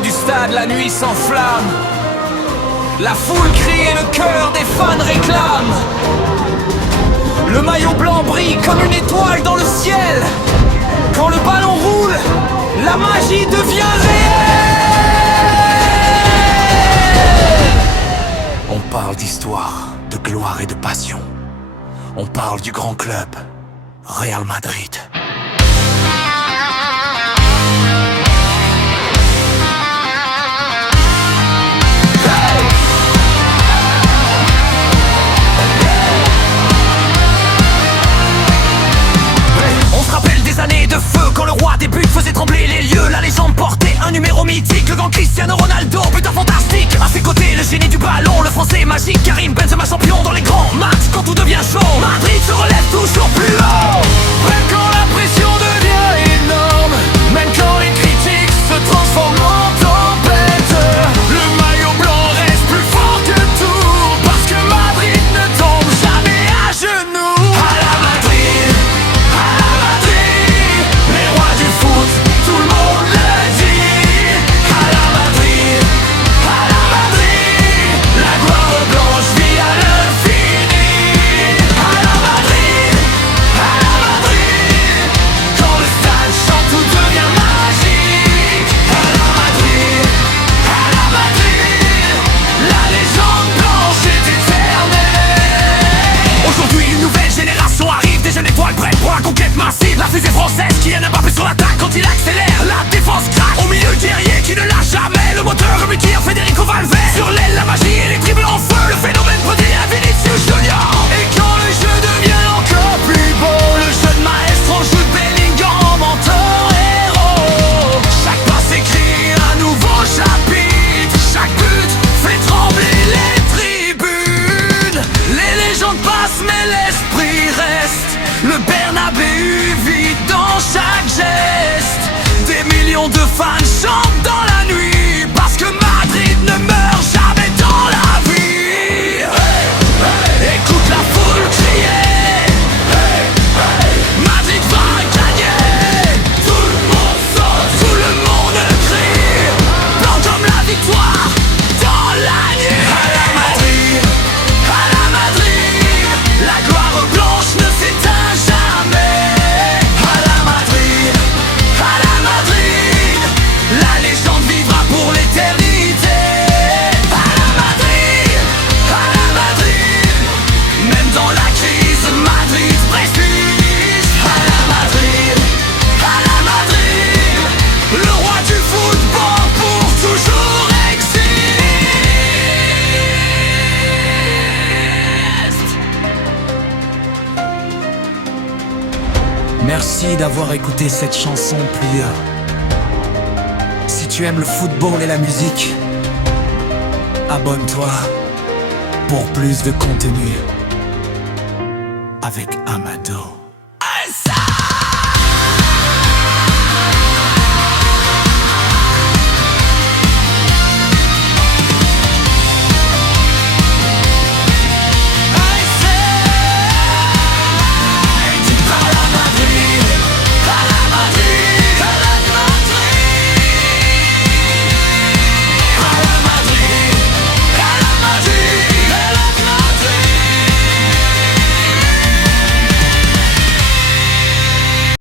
lumière du stade, la nuit s'enflamme. La foule crie et le cœur des fans réclame. Le maillot blanc brille comme une étoile dans le ciel. Quand le ballon roule, la magie devient réelle. On parle d'histoire, de gloire et de passion. On parle du grand club, Real Madrid. Années de feu quand le roi des buts faisait trembler les lieux. La légende portait un numéro mythique, le grand Cristiano Ronaldo, buteur fantastique. À ses côtés le génie du ballon, le français magique Karim Benzema, champion dans les grands matchs. Quand tout devient chaud, Madrid se relève toujours plus haut. Même quand la pression devient énorme, même quand les critiques se transforment en tempête, le maillot blanc reste plus fort que tout, parce que Madrid ne tombe jamais à genoux. À la Madrid, tout le monde le dit. À la Madrid, la gloire blanche vit à l'infini. À la Madrid, quand le stade chante tout devient magique. À la Madrid, la légende blanche est éternelle. Aujourd'hui une nouvelle génération arrive, des jeunes étoiles prêtes pour la conquête massive. La fusée française qui a Mbappé sur l'attaque quand il accélère, la défense craque. Au milieu guerrier qui ne lâche jamais, le moteur comme qui en Federico Valverde. Sur l'aile la magie et les dribbles en feu, le phénomène produit à Vinicius Junior. Et quand le jeu devient encore plus beau, le jeu de maestro joue de Bellingham en héros. Chaque passe écrit un nouveau chapitre, chaque but fait trembler les tribunes. Les légendes passent mais l'esprit reste, le Bernabéu vit dans chaque geste. Des millions de fans chantent dans la nuit, parce que Madrid ne meurt jamais dans la vie. Écoute la foule crier, Madrid va gagner. Tout le monde saute, tout le monde crie, blanc comme la victoire dans la nuit. À la Madrid, la gloire blanche ne s'éteint jamais. À la Madrid, la légende vivra pour l'éternité. À la Madrid, même dans la crise, Madrid prestige. À la Madrid, le roi du football pour toujours existe. Merci d'avoir écouté cette chanson plusieurs. Si tu aimes le football et la musique, abonne-toi pour plus de contenu avec Amado.